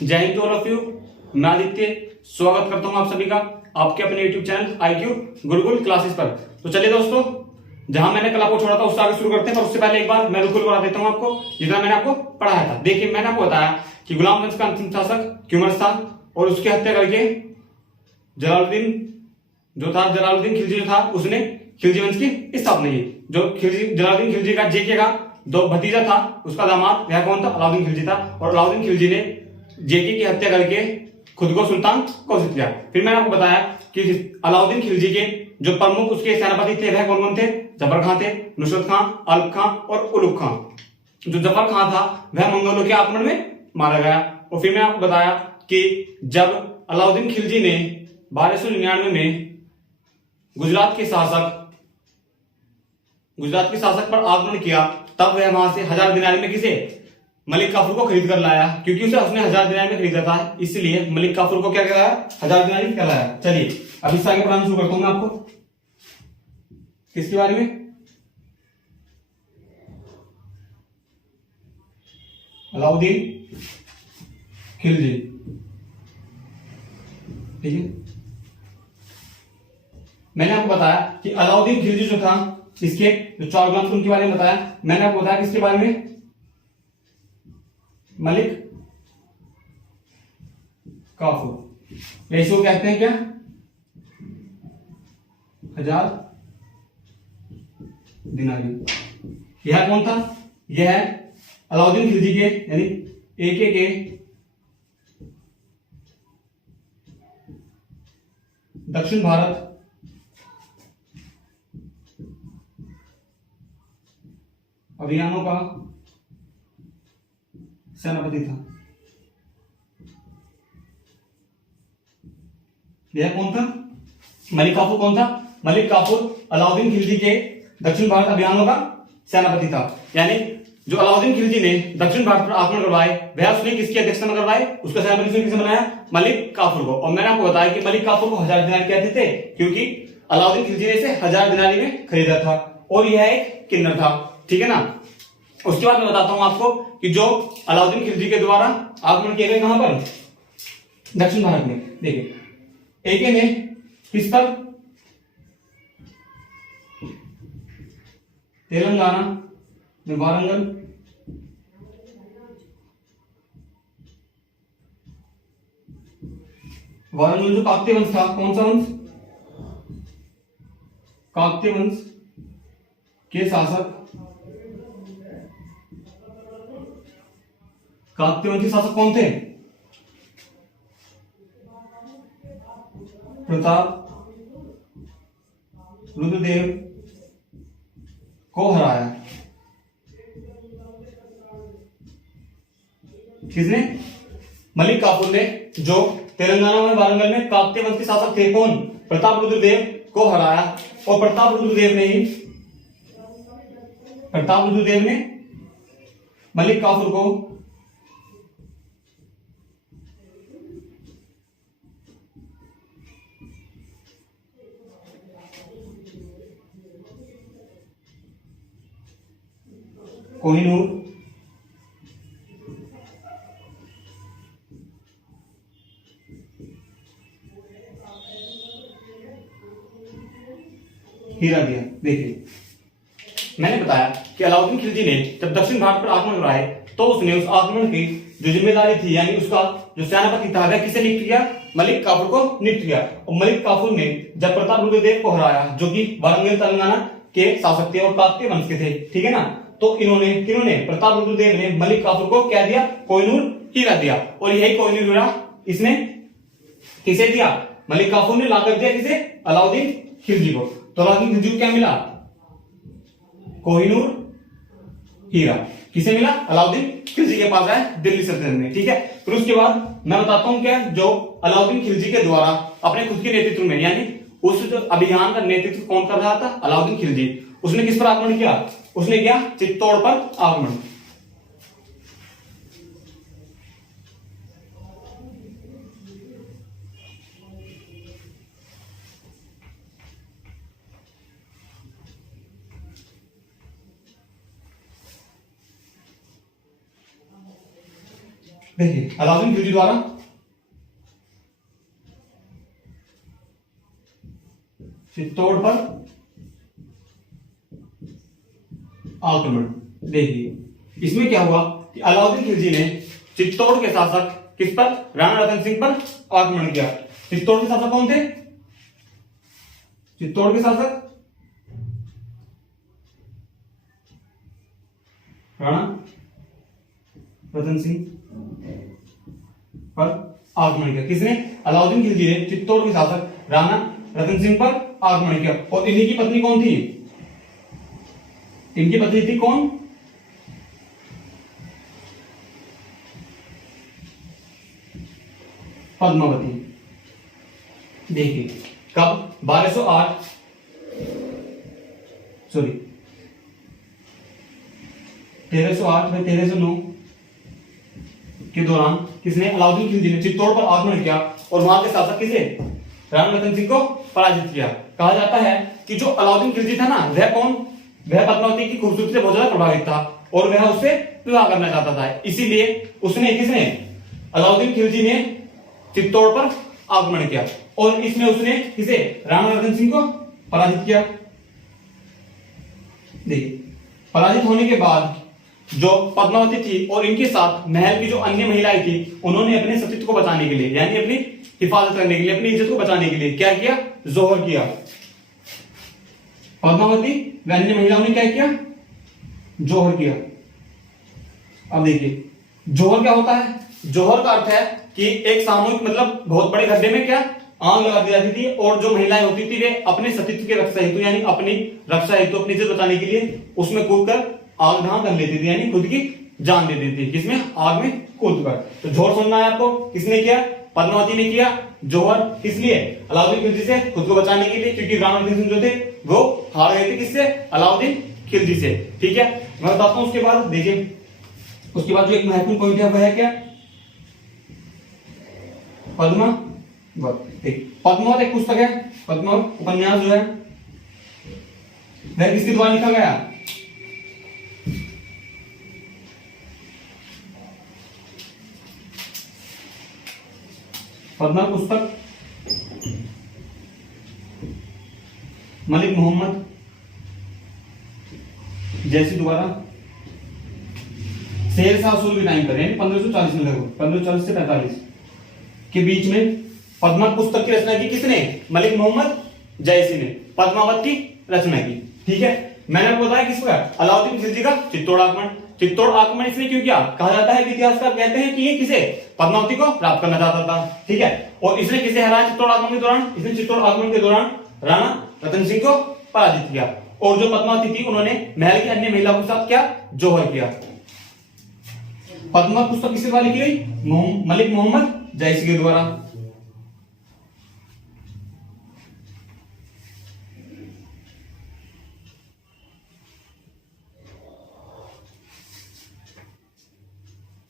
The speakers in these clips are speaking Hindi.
जय हिंद ऑल ऑफ यू। मैं आदित्य स्वागत करता हूं आप सभी का आपके अपने YouTube channel IQ Gurukul classes पर। तो चलिए दोस्तों, जहां मैंने कल आपको छोड़ा था उससे आगे शुरू करते हैं, पर उससे पहले एक बार मैं बिल्कुल बता देता हूं आपको जितना मैंने आपको पढ़ाया था। देखिए, मैंने आपको बताया कि गुलाम वंश का अंतिम शासक क्यूमर्स था और उसकी हत्या करके जलालुद्दीन खिलजी जो था उसने खिलजी वंश की स्थापना की। जो जलालुद्दीन खिलजी का जेके का दो भतीजा था, उसका दामाद वह कौन था? अलाउद्दीन खिलजी था। और अलाउद्दीन खिलजी ने जेके की हत्या करके खुद को सुल्तान घोषित किया। फिर मैंने आपको बताया कि अलाउद्दीन खिलजी के जो प्रमुख उसके सेनापति थे वह कौन कौन थे? जफर खान थे, नुसरत खान, अल्प खान और उलुग खान। जो जफर खान था वह मंगोलों के आक्रमण में मारा गया। और फिर मैंने आपको बताया कि जब अलाउद्दीन खिलजी ने 1299 में गुजरात के शासक पर आक्रमण किया, तब वह वहां से 1000 दिनार में किसे? मलिक काफूर को खरीद कर लाया, क्योंकि उसने 1000 दिनार में खरीदा था, इसलिए मलिक काफूर को क्या कहलाया? 1000 दिनारी कहलाया। चलिए अब इससे आगे पढ़ाना शुरू करता हूं मैं आपको। किसके बारे में? अलाउद्दीन खिलजी। ठीक है, मैंने आपको बताया कि अलाउद्दीन खिलजी जो था इसके जो चार गुलाम थे उनके बारे में बताया। मैंने आपको बताया किसके बारे में? मलिक काफूर। इसको कहते हैं क्या? 1000 दिनारी। यह कौन था? यह है अलाउद्दीन खिलजी के यानी एके के दक्षिण भारत अभियानों का सेनापति था। यह कौन था? मलिक काफूर। कौन था? मलिक काफूर अलाउद्दीन खिलजी के दक्षिण भारत अभियानों का सेनापति था। यानी जो अलाउद्दीन खिलजी ने दक्षिण भारत पर आक्रमण करवाए वह उसने किसकी अध्यक्षता में करवाए? उसका सेनापति उसने किसे बनाया? मलिक काफूर को। और मैंने आपको बताया कि मलिक काफूर को 1000 दिनार कहते थे क्योंकि अलाउद्दीन खिलजी ने इसे 1000 दिनारी में खरीदा था और यह एक किन्नर था। ठीक है ना। उसके बाद मैं बताता हूं आपको कि जो अलाउद्दीन खिलजी के द्वारा आक्रमण किए गए कहां पर? दक्षिण भारत में। देखिए, एके ने किस पर? तेलंगाना में वारंगल, जो काकतीय वंश था, कौन सा वंश? काकतीय वंश के शासक, काकतीय वंशी शासक कौन थे? प्रताप रुद्रदेव को हराया। किसने? मलिक काफूर ने, जो तेलंगाना में वारंगल में काकतीय वंश के शासक थे। कौन? प्रताप रुद्रदेव को हराया। और प्रताप रुद्रदेव ने मलिक काफूर को कोहिनूर, हीरा दिया। देखिए, मैंने बताया कि अलाउद्दीन खिलजी ने जब दक्षिण भारत पर आक्रमण कराए तो उसने उस आक्रमण की जो जिम्मेदारी थी यानी उसका जो सेनापति था वह किसे नियुक्त किया? मलिक काफूर को नियुक्त किया। और मलिक काफूर ने जब प्रताप रुद्रदेव को हराया, जो कि वारंगल तेलंगाना के शासक थे और काकतीय वंश के थे, ठीक है ना, तो किन्होंने प्रताप रुद्रदेव ने मलिक काफूर को क्या दिया? कोहिनूर हीरा दिया। और यही कोहिनूर हीरा इसने किसे दिया? मलिक काफूर ने लाकर दिया किसे? अलाउद्दीन खिलजी को। तो अलाउद्दीन खिलजी को क्या मिला? कोहिनूर हीरा। किसे मिला? अलाउद्दीन खिलजी के पास आया दिल्ली सल्तनत में। ठीक है, फिर उसके बाद मैं बताता हूं क्या जो अलाउद्दीन खिलजी के द्वारा अपने खुद के नेतृत्व में यानी उस जो अभियान का नेतृत्व कौन कर रहा था? अलाउद्दीन खिलजी। उसने किस पर आक्रमण किया? उसने किया चित्तौड़ पर आक्रमण। देखिए अलाउद्दीन खिलजी द्वारा चित्तौड़ पर आक्रमण। देखिए इसमें क्या हुआ कि अलाउद्दीन खिलजी ने चित्तौड़ के शासक किस पर, राणा रतन सिंह पर आक्रमण किया। चित्तौड़ के शासक कौन थे? चित्तौड़ के शासक राणा रतन सिंह पर आक्रमण किया। किसने? अलाउद्दीन खिलजी ने चित्तौड़ के शासक राणा रतन सिंह पर आक्रमण किया। और इन्हीं की पत्नी कौन थी? इनकी पत्नी थी कौन? पद्मावती। देखिए कब? 1208 सॉरी 1308 में 1309 के दौरान किसने? अलाउद्दीन खिलजी ने चित्तौड़ पर आक्रमण किया और वहां के शासक किसे? राणा रतन सिंह को पराजित किया। कहा जाता है कि जो अलाउद्दीन खिलजी था ना, वह कौन? वह पद्मावती की खूबसूरती से बहुत ज्यादा प्रभावित था और वह उससे विवाह करना चाहता था। इसीलिए उसने, किसने? अलाउद्दीन खिलजी ने चित्तौड़ पर आक्रमण किया और इसमें उसने किसे? राणा रतन सिंह को पराजित किया। देखिए पराजित होने के बाद जो पद्मावती थी और इनके साथ महल की जो अन्य महिलाएं थी, उन्होंने अपने सतीत्व को बचाने के लिए, यानी अपनी हिफाजत करने के लिए, अपनी इज्जत को बचाने के लिए क्या किया? जोहर किया। पद्मावती व अन्य महिलाओं ने क्या किया? जोहर किया। अब देखिए जोहर क्या होता है? जोहर का अर्थ है कि एक सामूहिक, मतलब बहुत बड़े गड्ढे में क्या आग लगा दी जाती थी और जो महिलाएं होती थी वे अपने सतीत्व की रक्षा हेतु, यानी अपनी रक्षा हेतु, अपनी इज्जत बचाने के लिए उसमें कूदकर आग धाम कर लेती थी, यानी खुद की जान दे देती थी। किसमें? आग में कूदकर। तो जोहर सुनना है आपको। किसने किया? पद्मावती ने किया जोहर। किस लिए? अलाउद्दीन खिलजी से खुद को बचाने के लिए, क्योंकि राणा रतन सिंह जो थे वो हार गए थे। किससे? अलाउद्दीन खिलजी से। ठीक है, मैं बताता हूं उसके बाद। देखिए उसके बाद जो एक महत्वपूर्ण पॉइंट है वह है क्या? पद्मावत। पद्मावत एक पुस्तक है, पद्मावत उपन्यास जो है वह किसके द्वारा लिखा गया? पद्मावत पुस्तक मलिक मोहम्मद जैसी द्वारा शेर शाह सूरी के टाइम पर, यानी 1540 में, लगभग 1540 से 45 के बीच में पद्मावत पुस्तक की रचना की। किसने? मलिक मोहम्मद जैसी ने पद्मावत की रचना की। ठीक है, मैंने आपको बताया किसका? अलाउद्दीन खिलजी का चित्तौड़ आक्रमण। चित्तौड़ आक्रमण इसलिए क्यों किया? कहा जाता है कि इतिहासकार कहते हैं कि ये किसे? पद्मावती को प्राप्त करना चाहता था। ठीक है, और इसने किसे हराया चित्तौड़ आक्रमण के दौरान? इसने चित्तौड़ आक्रमण के दौरान राणा रतन सिंह को पराजित किया और जो पद्मावती थी उन्होंने महल की अन्य महिलाओं के साथ क्या? जोहर किया। पद्मावत पुस्तक किसके द्वारा लिखी गई? मलिक मोहम्मद जैसी के द्वारा।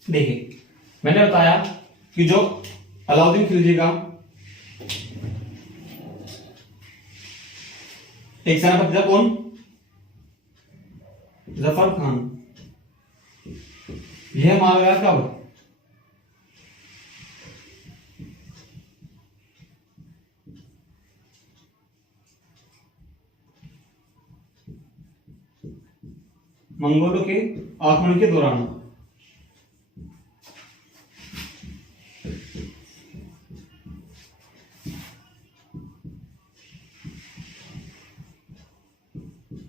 देखिए मैंने बताया कि जो अलाउद्दीन खिलजी का एक सेनापति था, कौन? जफर खान। यह मारा गया कब? मंगोलों के आक्रमण के दौरान।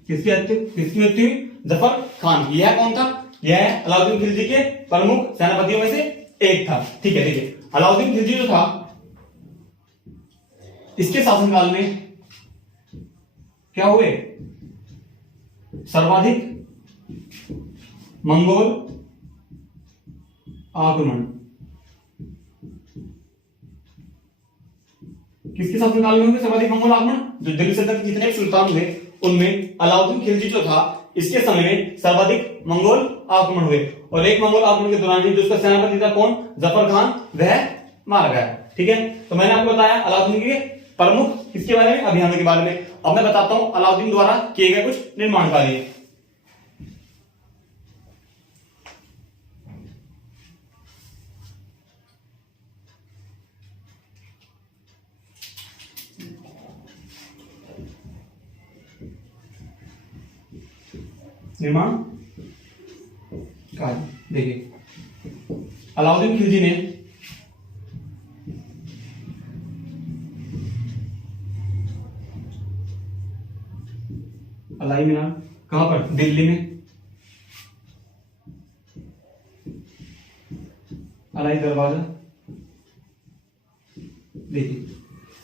किसकी मृत्यु? जफर खान। यह कौन था? यह अलाउद्दीन खिलजी के प्रमुख सेनापतियों में से एक था। ठीक है, देखिए अलाउद्दीन खिलजी जो था इसके शासनकाल में क्या हुए? सर्वाधिक मंगोल आक्रमण। किसके शासनकाल में हुए सर्वाधिक मंगोल आक्रमण? जो दिल्ली सल्तनत के जितने सुल्तान हुए उनमें अलाउद्दीन खिलजी जो था इसके समय में सर्वाधिक मंगोल आक्रमण हुए और एक मंगोल आक्रमण के दौरान ही जो उसका सेनापति था कौन? जफर खान, वह मारा गया। ठीक है, तो मैंने आपको बताया अलाउद्दीन के प्रमुख किसके बारे में? अभियानों के बारे में। अब मैं बताता हूं अलाउद्दीन द्वारा किए गए कुछ निर्माण कार्य। निर्माण कार्य। देखिए अलाउद्दीन खिलजी ने अलाई मीनार कहां पर? दिल्ली में। अलाई दरवाजा, देखिए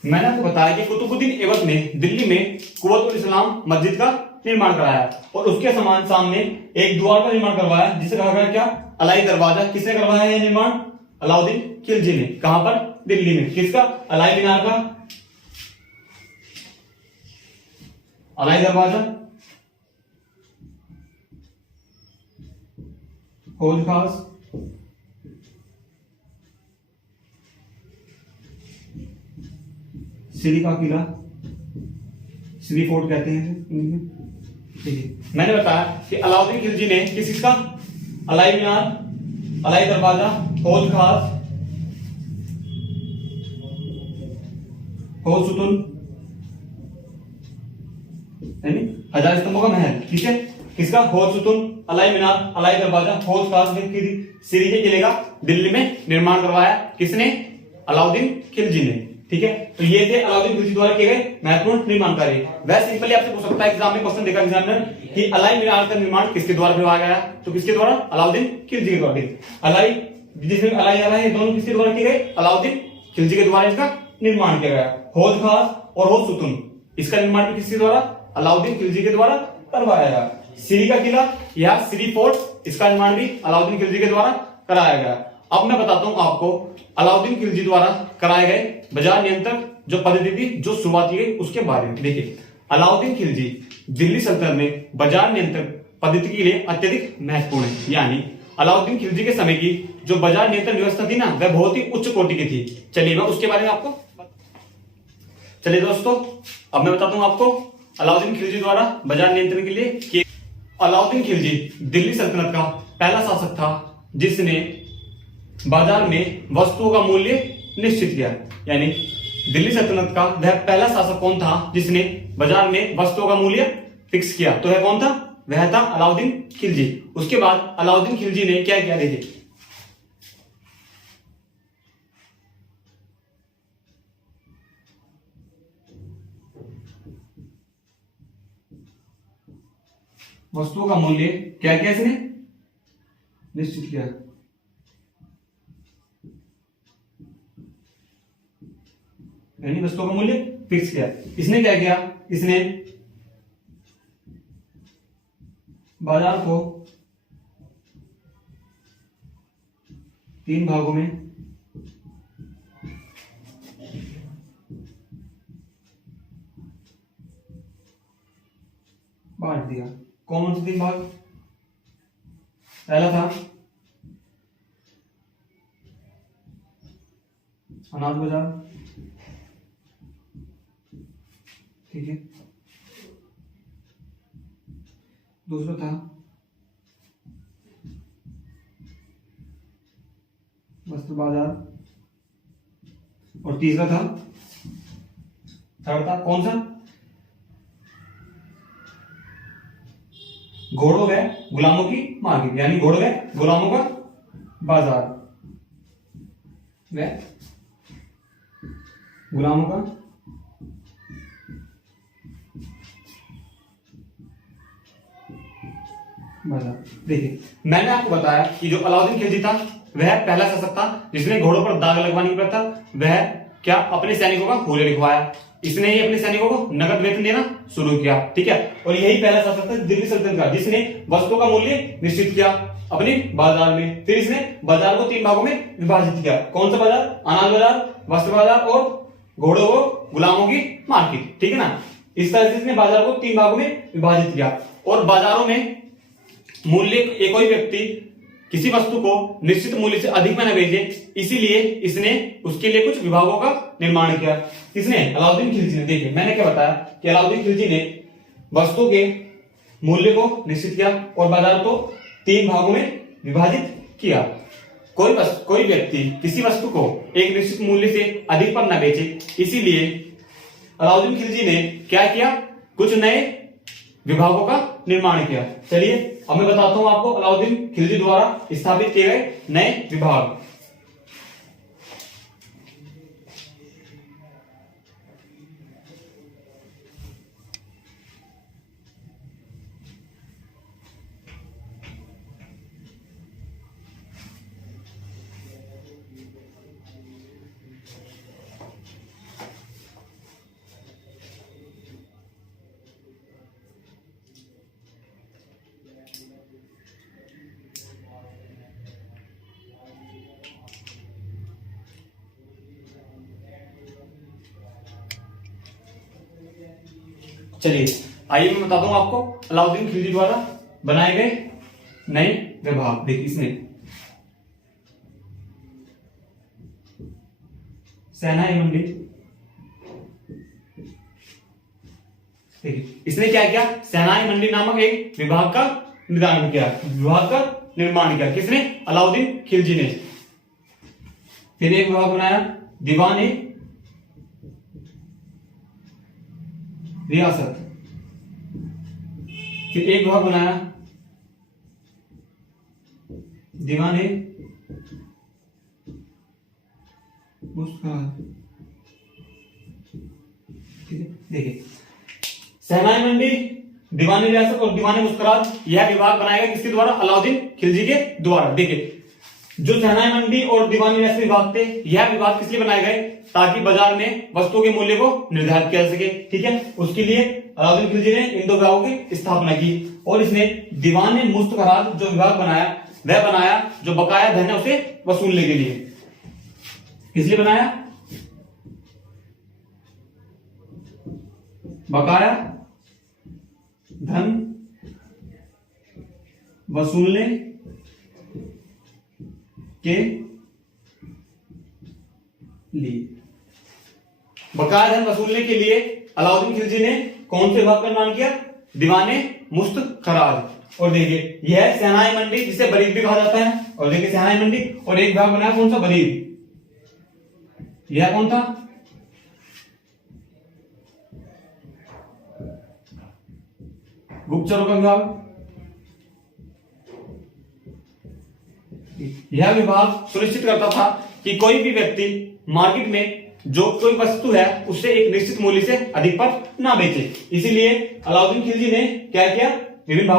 मैंने आपको बताया कि कुतुबुद्दीन ऐबक ने दिल्ली में कुव्वतुल इस्लाम मस्जिद का निर्माण कराया और उसके समान सामने एक द्वार का निर्माण करवाया जिसे कहा गया क्या? अलाई दरवाजा। किसने करवाया यह निर्माण? अलाउद्दीन खिलजी ने। कहां पर? दिल्ली में। किसका? अलाई मीनार का, अलाई दरवाजा, हौज खास, श्री का किला, श्री फोर्ट कहते हैं। ठीक है, मैंने बताया कि अलाउद्दीन खिलजी ने किस चीज का? अलाई मीनार, अलाई दरवाजा, हौज खास, हौज सुतुन, यानी 1000 स्तंभों का महल। ठीक है, किसका? हौज सुतुन, अलाई मीनार, अलाई दरवाजा, हौज खास श्री के किले का दिल्ली में निर्माण करवाया। किसने? अलाउद्दीन खिलजी ने। ठीक है, तो ये थे अलाउद्दीन खिलजी द्वारा किए गए महत्वपूर्ण निर्माण कार्य। वह सिंपली आपसे पूछ सकता है एग्जाम में, क्वेश्चन देखा एग्जामिनर कि अलाई मीनार का निर्माण किसके द्वारा करवाया गया? तो किसके द्वारा? अलाउद्दीन खिलजी के द्वारा। अलाई, जिसमें अलाई आ रहा है, दोनों किसके द्वारा किए गए? अलाउद्दीन खिलजी के द्वारा इसका निर्माण किया गया। हौज खास और हौज सुतुन, इसका निर्माण भी किसके द्वारा? अलाउद्दीन खिलजी के द्वारा करवाया गया। श्री का किला या श्री फोर्ट, इसका निर्माण भी अलाउद्दीन खिलजी के द्वारा कराया गया। अब मैं बताता हूं आपको अलाउद्दीन खिलजी द्वारा कराए गए बाजार नियंत्रण जो पद्धति थी, जो शुरुआत की गई, उसके बारे में। देखिए अलाउद्दीन खिलजी दिल्ली सल्तनत में बाजार नियंत्रण पद्धति के लिए अत्यधिक महत्वपूर्ण है। यानी अलाउद्दीन खिलजी के समय की जो बाजार नियंत्रण व्यवस्था थी ना, वह बहुत ही उच्च कोटि की थी। चलिए मैं उसके बारे में आपको, चलिए दोस्तों अब मैं बताता हूं आपको अलाउद्दीन खिलजी द्वारा बाजार नियंत्रण के लिए। अलाउद्दीन खिलजी दिल्ली सल्तनत का पहला शासक था जिसने बाजार में वस्तुओं का मूल्य निश्चित किया। यानी दिल्ली सल्तनत का वह पहला शासक कौन था जिसने बाजार में वस्तुओं का मूल्य फिक्स किया? तो वह कौन था? वह था अलाउद्दीन खिलजी। उसके बाद अलाउद्दीन खिलजी ने क्या किया? देखिए वस्तुओं का मूल्य क्या किया इसने? निश्चित किया। यानी वस्तुओं का मूल्य फिक्स किया। इसने क्या किया? इसने बाजार को 3 भागों में बांट दिया। कौन से 3 भाग? पहला था अनाज बाजार, ठीक है। दूसरा था वस्त्र बाजार और तीसरा था, थर्ड था कौन सा? घोड़ों व गुलामों की मार्केट, यानी घोड़ों व गुलामों का बाजार व गुलामों का बाजार। देखिए मैंने आपको बताया कि जो अलाउद्दीन खिलजी था वह पहला शासक था जिसने घोड़ों पर दाग लगवाने की प्रथा, वह क्या अपने सैनिकों का हुलिया लिखवाया। इसने ही अपने सैनिकों को नगद वेतन देना शुरू किया। ठीक है, और यही पहला शासक था दिल्ली सल्तनत का जिसने वस्तुओं का मूल्य निश्चित किया अपने बाजार में। फिर इसने बाजार को 3 भागों में विभाजित किया। कौन सा बाजार? अनाज बाजार, वस्त्र बाजार और घोड़ों व गुलामों की मार्केट। ठीक है ना, इस तरह से इसने बाजार को 3 भागों में विभाजित किया। और बाजारों में मूल्य, एक कोई व्यक्ति किसी वस्तु को निश्चित मूल्य से अधिक में न बेचे, इसीलिए इसने उसके लिए कुछ विभागों का निर्माण किया। किसने? अलाउद्दीन खिलजी ने। देखिए मैंने क्या बताया कि अलाउद्दीन खिलजी ने वस्तु के मूल्य को निश्चित किया और बाजार को 3 भागों में विभाजित किया। कोई व्यक्ति किसी वस्तु को एक निश्चित मूल्य से अधिक पर न बेचे, इसीलिए अलाउद्दीन खिलजी ने क्या किया? कुछ नए विभागों का निर्माण किया। चलिए अब मैं बताता हूं आपको अलाउद्दीन खिलजी द्वारा स्थापित किए गए नए विभाग। चलिए आइए मैं बताता हूं आपको अलाउद्दीन खिलजी द्वारा बनाए गए नए विभाग। देखिए इसमें सेनाई मंडी, देखिए इसने क्या किया, सेनाई मंडी नामक एक विभाग का निर्धारण किया, विभाग का निर्माण किया। किसने? अलाउद्दीन खिलजी ने। फिर एक विभाग बनाया दीवान-ए रियासत। फिर एक विभाग बनाया दीवान-ए मुस्कुराहट। ठीक है, देखिए सेनाई मंडी, दीवानी रियासत और दीवानी मुस्कुराहट, यह विभाग बनाया गया किसके द्वारा? अलाउद्दीन खिलजी के द्वारा। देखिए जो सेनाई मंडी और दीवानी रियासत विभाग थे, यह विभाग किस लिए बनाए गए? ताकि बाजार में वस्तुओं के मूल्य को निर्धारित किया जा सके। ठीक है, उसके लिए अलाउद्दीन खिलजी ने इन दो विभागों की स्थापना की। और इसने दीवान मुस्तखराज जो विभाग बनाया, वह बनाया जो बकाया धन है उसे वसूलने के लिए। किस लिए बनाया? बकाया धन वसूलने के लिए। बकाया धन वसूलने के लिए अलाउद्दीन खिलजी ने कौन से विभाग का निर्माण किया? दीवाने मुस्तखराज। और देखिए यह सेनाई मंडी, जिसे बरीद भी कहा जाता है। और देखिए सेनाई मंडी और एक विभाग बनाया कौन सा? बरीद। यह कौन था? गुप्तचरों का विभाग। यह विभाग सुनिश्चित करता था कि कोई भी व्यक्ति मार्केट में जो कोई वस्तु है उससे एक निश्चित मूल्य से अधिक पर ना बेचे। इसीलिए अलाउद्दीन खिलजी ने क्या किया? विभिन्न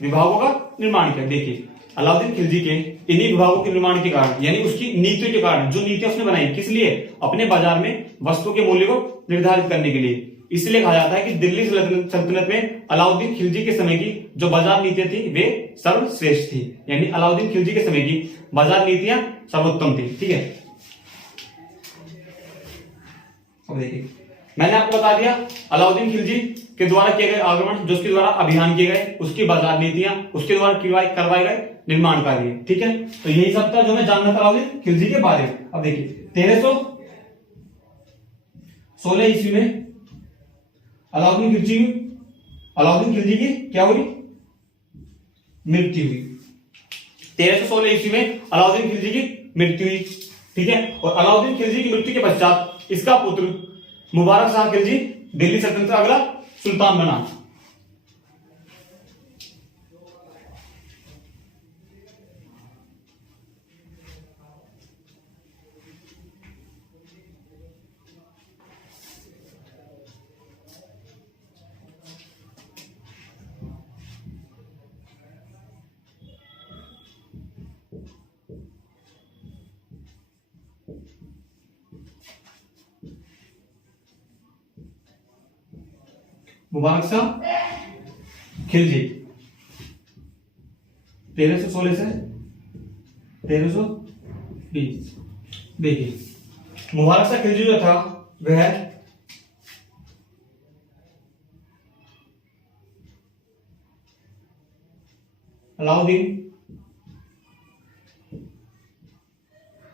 विभागों का निर्माण किया। देखिए अलाउद्दीन खिलजी के इन्हीं विभागों के निर्माण के कारण, यानी उसकी नीतियों के कारण, जो नीतियां उसने बनाई किस लिए? अपने बाजार में वस्तुओं के मूल्य को निर्धारित करने के लिए। इसलिए कहा जाता है कि दिल्ली सल्तनत में अलाउद्दीन खिलजी के समय की जो बाजार नीतियां थी वे सर्वश्रेष्ठ थी। यानी अलाउद्दीन खिलजी के समय की बाजार नीतियां सर्वोत्तम थी। ठीक है, अब देखिए मैंने आपको बता दिया अलाउद्दीन खिलजी के द्वारा किए गए आगमन, जो उसके द्वारा अभियान किए गए, उसकी बाजार नीतियां, उसके द्वारा करवाए गए निर्माण कार्य। ठीक है, तो यही सब था जो मैं जानना था अलाउद्दीन खिलजी के बारे में। अब देखिए 1316 ईस्वी में अलाउद्दीन खिलजी की क्या हुई? मृत्यु हुई। 1316 ईस्वी में अलाउद्दीन खिलजी की मृत्यु हुई। ठीक है, और अलाउद्दीन खिलजी की मृत्यु के पश्चात इसका पुत्र मुबारक शाह खिलजी दिल्ली सल्तनत का अगला सुल्तान बना। मुबारक शाह खिलजी 1316 से 1320। देखिए मुबारक शाह खिलजी जो था वह अलाउद्दीन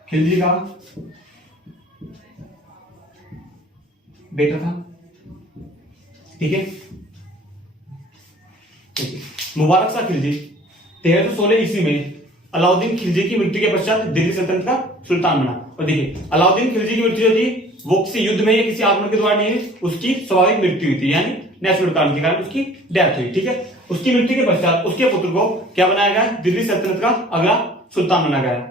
खिलजी का बेटा था। ठीक है, मुबारक शाह खिलजी 1316 ईस्वी में अलाउद्दीन खिलजी की मृत्यु के पश्चात दिल्ली सल्तनत का सुल्तान बना। और देखिए अलाउद्दीन खिलजी की मृत्यु जो थी वो किसी युद्ध में या किसी आक्रमण के द्वारा नहीं हुई, उसकी स्वाभाविक मृत्यु हुई थी, यानी नेचुरल कारण के कारण उसकी डेथ हुई। ठीक है, उसकी मृत्यु के पश्चात उसके पुत्र को क्या बनाया गया, दिल्ली सल्तनत का अगला सुल्तान बनाया गया।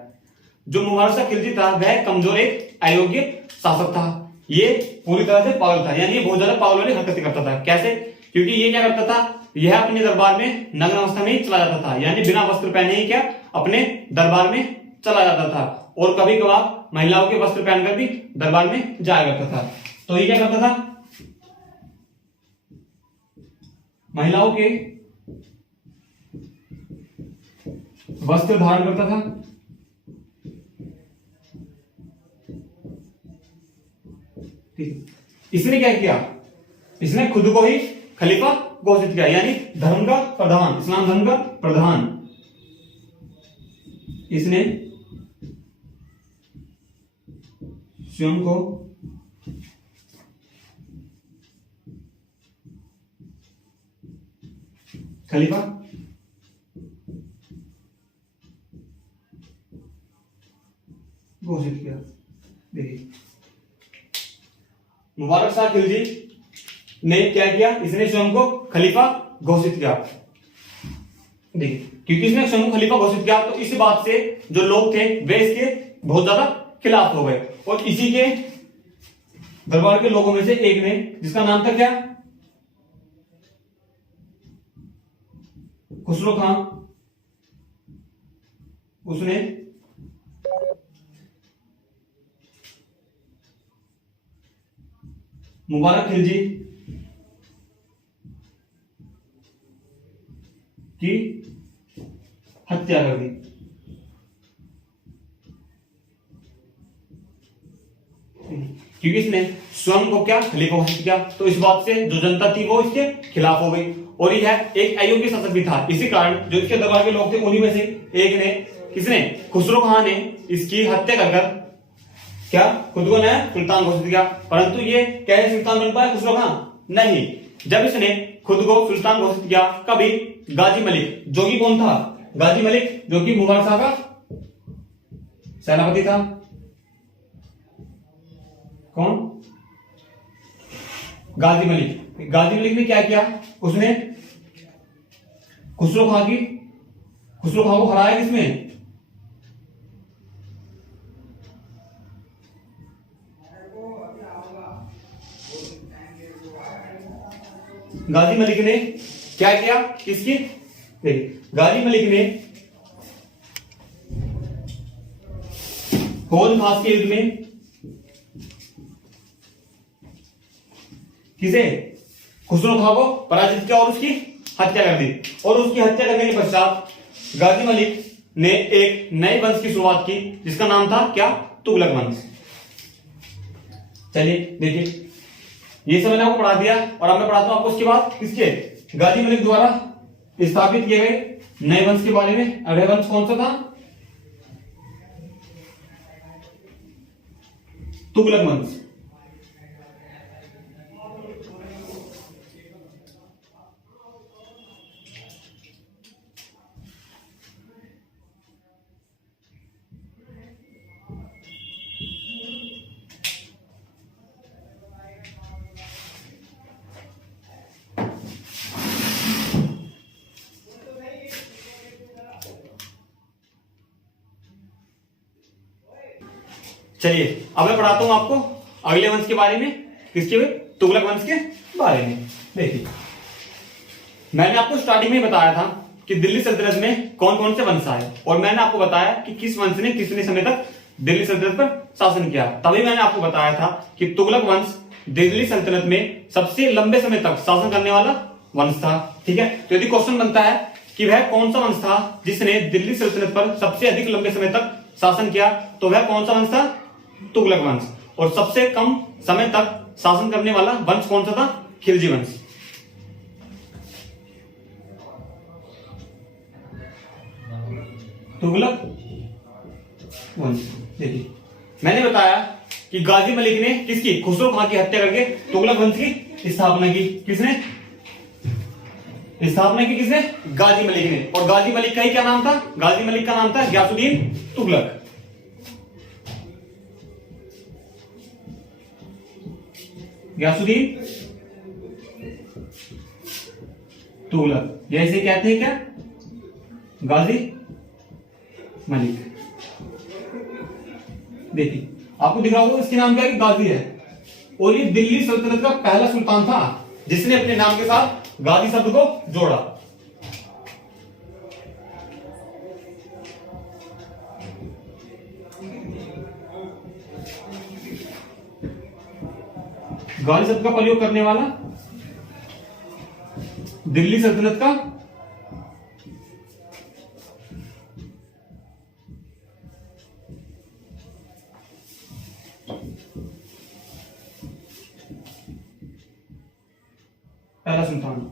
जो मुबारक शाह खिलजी था वह कमजोर एक अयोग्य शासक था। ये पूरी तरह से पागल था, यानी ये बहुत ज्यादा पागल वाली हरकतें करता था। कैसे? क्योंकि ये क्या करता था, यह अपने दरबार में नग्न अवस्था में ही चला जाता था, यानी बिना वस्त्र पहने ही क्या अपने दरबार में चला जाता था, और कभी कभार महिलाओं के वस्त्र पहनकर भी दरबार में जाया करता था। तो ये क्या करता था, महिलाओं के वस्त्र धारण करता था, इसने क्या किया, इसने खुद को ही खलीफा घोषित किया, यानी धर्म का प्रधान, इस्लाम धर्म का प्रधान। इसने स्वयं को खलीफा घोषित किया। देखिए मुबारक शाह खिलजी ने क्या किया, इसने स्वयं को खलीफा घोषित किया। देखिए क्योंकि इसने स्वयं को खलीफा घोषित किया तो इसी बात से जो लोग थे वे इसके बहुत ज्यादा खिलाफ हो गए, और इसी के दरबार के लोगों में से एक ने, जिसका नाम था क्या, खुसरो खां, उसने मुबारक खिलजी की हत्या कर दी। क्योंकि इसने स्वयं को क्या खलीफा घोषित किया, तो इस बात से जो जनता थी वो इसके खिलाफ हो गई, और यह एक अयोग्य शासक भी था। इसी कारण जो इसके दरबार के लोग थे उन्हीं में से एक ने, किसने, खुसरो खां ने इसकी हत्या कर क्या खुद को नया सुल्तान घोषित किया। परंतु ये कैसे सुल्तान बन पाया खुसरो खां? नहीं, जब इसने खुद को सुल्तान घोषित किया, कभी गाजी मलिक, जो कि कौन था, गाजी मलिक जो कि मुबारक शाह का सेनापति था। कौन? गाजी मलिक। गाजी मलिक ने क्या किया, उसने खुसरो खां को हराया किसमें, गाजी मलिक ने क्या किया, किसकी, देखिए गाजी मलिक ने हौज खास के युद्ध में किसे, खुसरो खां को पराजित किया और उसकी हत्या कर दी। और उसकी हत्या करने के पश्चात गाजी मलिक ने एक नए वंश की शुरुआत की, जिसका नाम था क्या, तुगलक वंश। चलिए देखिए ये सब मैंने आपको पढ़ा दिया, और अब मैं पढ़ाता हूं आपको उसके बाद किसके, गाजी मलिक द्वारा स्थापित किए गए नए वंश के बारे में। अगला वंश कौन सा था, तुगलक वंश। चलिए अब मैं पढ़ाता हूं आपको अगले वंश के बारे में, किसके, तुगलक वंश के बारे में। देखिए मैंने आपको स्टार्टिंग में बताया था कि दिल्ली सल्तनत में कौन कौन से वंश आए, और मैंने आपको बताया कि किस वंश ने कितने समय तक दिल्ली सल्तनत पर शासन किया। तभी मैंने आपको बताया था कि तुगलक वंश दिल्ली सल्तनत में सबसे लंबे समय तक शासन करने वाला वंश था। ठीक है, तो यदि क्वेश्चन बनता है कि वह कौन सा वंश था जिसने दिल्ली सल्तनत पर सबसे अधिक लंबे समय तक शासन किया, तो वह कौन सा वंश था, तुगलक वंश। और सबसे कम समय तक शासन करने वाला वंश कौन सा था, खिलजी वंश। तुगलक वंश। देखिए मैंने बताया कि गाजी मलिक ने किसकी, खुसरो खां की हत्या करके तुगलक वंश की स्थापना की। किसने स्थापना की, किसने, गाजी मलिक ने। और गाजी मलिक का ही क्या नाम था, गाजी मलिक का नाम था गयासुद्दीन तुगलक। गयासुद्दीन तुगलक, जैसे कहते हैं क्या, गाजी मलिक। देखिए आपको दिख रहा होगा इसके नाम क्या है, गाजी है, और ये दिल्ली सल्तनत का पहला सुल्तान था जिसने अपने नाम के साथ गाजी शब्द को जोड़ा। गाजी शब्द का प्रयोग करने वाला दिल्ली सल्तनत का पहला सुल्तान।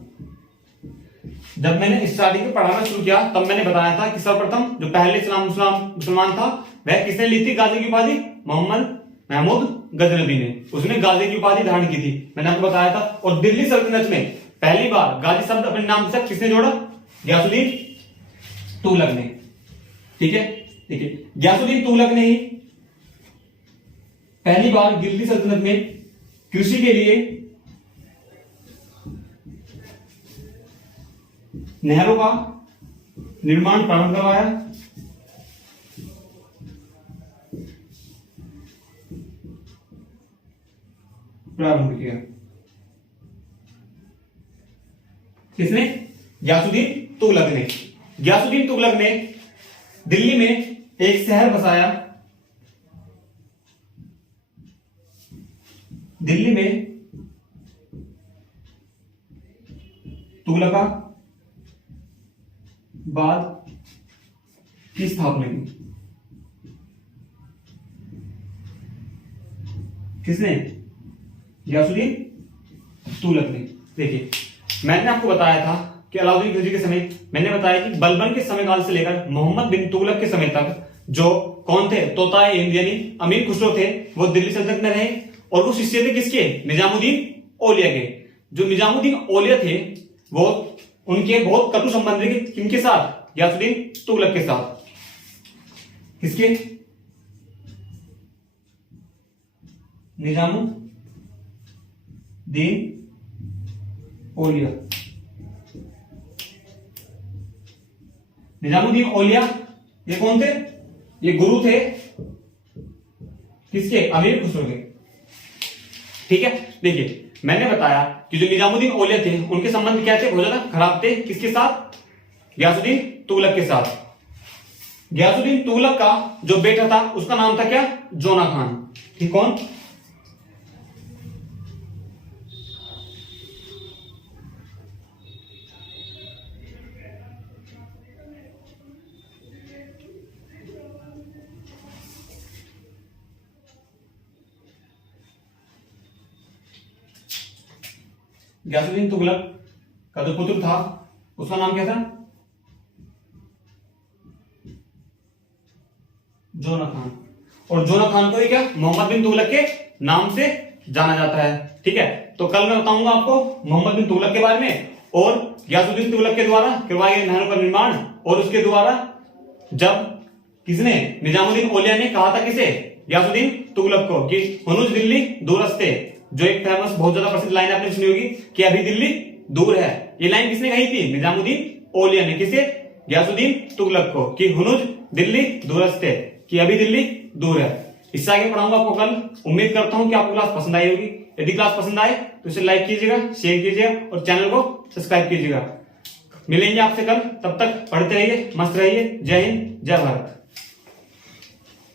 जब मैंने स्टार्टिंग में पढ़ाना शुरू किया तब मैंने बताया था कि सर्वप्रथम जो पहले मुसलमान था वह किसने ली थी गाजी की उपाधि, मोहम्मद महमूद गजनवी ने, उसने गाजी की उपाधि धारण की थी, मैंने आपको बताया था। और दिल्ली सल्तनत में पहली बार गाजी शब्द अपने नाम से किसने जोड़ा, गयासुद्दीन तुगलक ने। ठीक है, देखिए गयासुद्दीन तुगलक ने ही पहली बार दिल्ली सल्तनत में कृषि के लिए नहरों का निर्माण प्रारंभ करवाया। प्रारंभ किया किसने, गयासुद्दीन तुगलक ने। गयासुद्दीन तुगलक ने दिल्ली में एक शहर बसाया, दिल्ली में तुगलका बाद की स्थापना की। किसने, गयासुद्दीन तुगलक ने। देखिए मैंने आपको बताया था कि अलाउद्दीन खिलजी के समय, मैंने बताया कि बलबन के समय काल से लेकर मोहम्मद बिन तुगलक के समय तक जो कौन थे, तोताए हिंद यानी अमीर खुसरो थे, वो दिल्ली सल्तनत में रहे। और वो शिष्य थे किसके, निजामुद्दीन औलिया के। जो निजामुद्दीन औलिया थे वो उनके बहुत कटु संबंध थे किनके साथ, गयासुद्दीन तुगलक के साथ। किसके, निजामुद्दीन औलिया। निजामुद्दीन औलिया ये कौन थे, ये गुरु थे किसके, अमीर खुसरो के। ठीक है, देखिए मैंने बताया कि जो निजामुद्दीन औलिया थे उनके संबंध क्या थे, बहुत ज्यादा खराब थे। किसके साथ, गयासुद्दीन तुगलक के साथ। गयासुद्दीन तुगलक का जो बेटा था उसका नाम था क्या, जोना खान। ठीक, कौन, गयासुद्दीन तुगलक का जो पुत्र था उसका नाम क्या था, जोना खान। और जोना खान को ही क्या, मोहम्मद बिन तुगलक के नाम से जाना जाता है। ठीक है, तो कल मैं बताऊंगा आपको मोहम्मद बिन तुगलक के बारे में और गयासुद्दीन तुगलक के द्वारा करवाए गए नहरों का निर्माण, और उसके द्वारा जब किसने, निजामुद्दीन औलिया ने कहा था किसे, गयासुद्दीन तुगलक को, कि हुनुज दिल्ली दूरस्ते। जो एक फेमस बहुत ज्यादा प्रसिद्ध लाइन आपने सुनी होगी कि अभी दिल्ली दूर है। ये लाइन किसने कही थी, निजामुद्दीन औलिया ने। किसे, गयासुद्दीन तुगलक को, कि हुनुज दिल्ली दूरस्ते, कि अभी दिल्ली दूर है। इससे आगे पढ़ाऊंगा आपको कल। उम्मीद करता हूं कि आपको क्लास पसंद आई होगी। यदि क्लास पसंद आए तो इसे लाइक कीजिएगा, शेयर कीजिएगा और चैनल को सब्सक्राइब कीजिएगा। मिलेंगे आपसे कल, तब तक पढ़ते रहिए, मस्त रहिए। जय हिंद, जय भारत।